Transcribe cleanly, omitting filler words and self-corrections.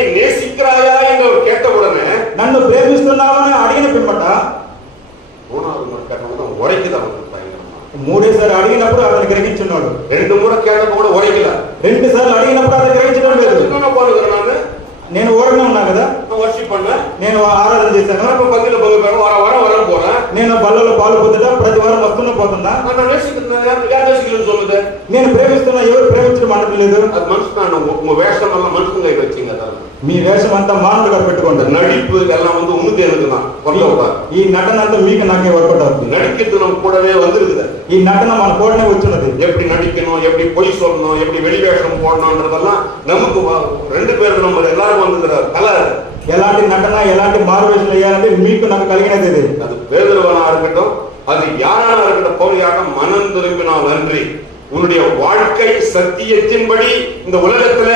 என்னை நேசிக்கிறாயா என்று அவர் கேட்டவுடனே, నన్ను ప్రేమిస్తున్నావని అడిగిన పిమ్మట மூணாவது முறை கேட்டவுடனே உரைக்குதான் பயங்கரமா. మూడేసారి అడిగినప్పుడు అతను గ్రహించున్నాడు. 2 முறை கேட்டப்ப கூட உரைக்கல. 2 సార్లు అడిగినప్పుడు అతను గ్రహించడం లేదు. போனுகிறேன் నేను ఊరనే ఉన్నా కదా, వర్షిప్ பண்ணேன், నేను ఆరాధన చేశాను, பங்கில வர போறேன், నేను బల్లలో పాలు పొందుతా, ప్రతి వారం వస్తున్నా పోతున్నా. சொல்லுது నేను ప్రేమిస్తున్నా, ఎవరు ప్రేమించడం అనట్లేదు. அது மனுஷன் உங்க வேஷம் எல்லாம் மனுஷங்க வச்சீங்க. మీ వేషం అంతా మానవుడిగా పెట్టుకోండి. நடிப்பு எல்லாம் வந்து உனக்கு எனக்கு தான். ఈ నటన అంతా మీకు నాకే వర్కౌట్ అవుతుంది. நடிக்கிறது நம்ம கூடவே வந்துருக்குது. ఈ నటన మన కూడనే వచ్చినది. எப்படி நடிக்கணும், எப்படி பொய் சொல்லணும், எப்படி வெளிவேஷம் போடணும்ன்றதெல்லாம் நமக்கு 2 பேருக்கு நம்ம எல்லாரும் வந்துக்கிற கலை. ఎలాంటి నటన, ఎలాంటి మారువేషాలు వేయాలంటే మీకు నాకు కలిగినది ఇది. அது பேதுருவனா இருக்கட்டும், அது யாரான இருக்கட்டும், பவுலியாக மனம் திரும்பினால் நன்றி. உன்னுடைய வாழ்க்கை சத்தியத்தின்படி இந்த உலகத்துல